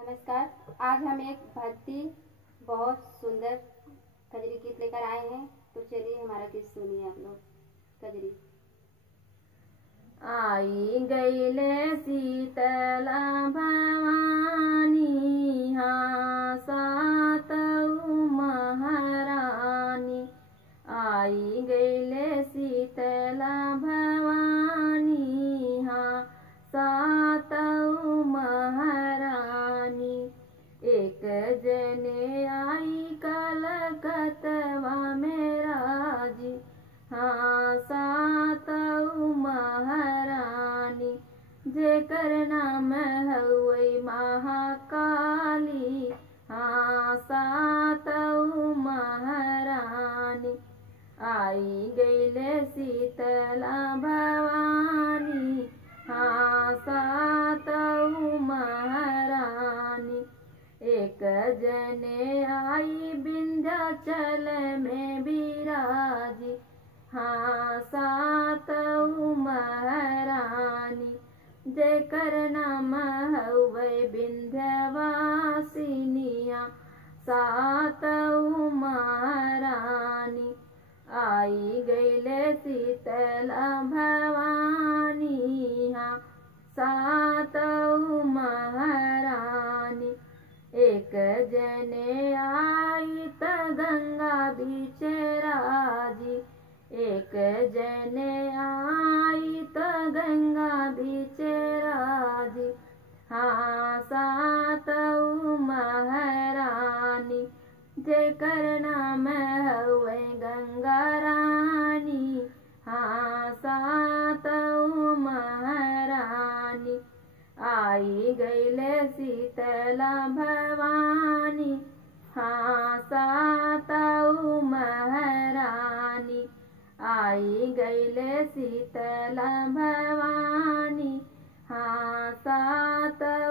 नमस्कार। आज हम एक भक्ति बहुत सुंदर कजरी गीत लेकर आए हैं, तो चलिए हमारा गीत सुनिए आप लोग। कजरी। आई गईले शीतला भवानी, हाँ सातऊ महारानी। आई गईले शीतला भवानी, हाँ सातऊ महारानी। एक जने आई कलकतवा में राजी, हाँ सातऊ महारानी। जेकर नाम हउई महाकाली, हाँ सातऊ महारानी। आई गईले शीतला भवानी, हाँ सातऊ महारानी। एक जने आई विंध्याचल में बिराजी, हाँ सातऊ महारानी। जेकर नाम हउवे विंध्यवासिनिया, सातऊ महारानी। आई गईले शीतला भवानी, हाँ सातऊ महारानी। एक जने आई त गंगा बीच राजी, एक जने आई त गंगा बीच राजी, हाँ सातऊ महारानी। जेकर नाम हउवे गंगा रानी, हाँ सातऊ महारानी। आई गईले शीतला भवानी, हाँ सातऊ महारानी। आई गईले शीतला भवानी, हाँ सातऊ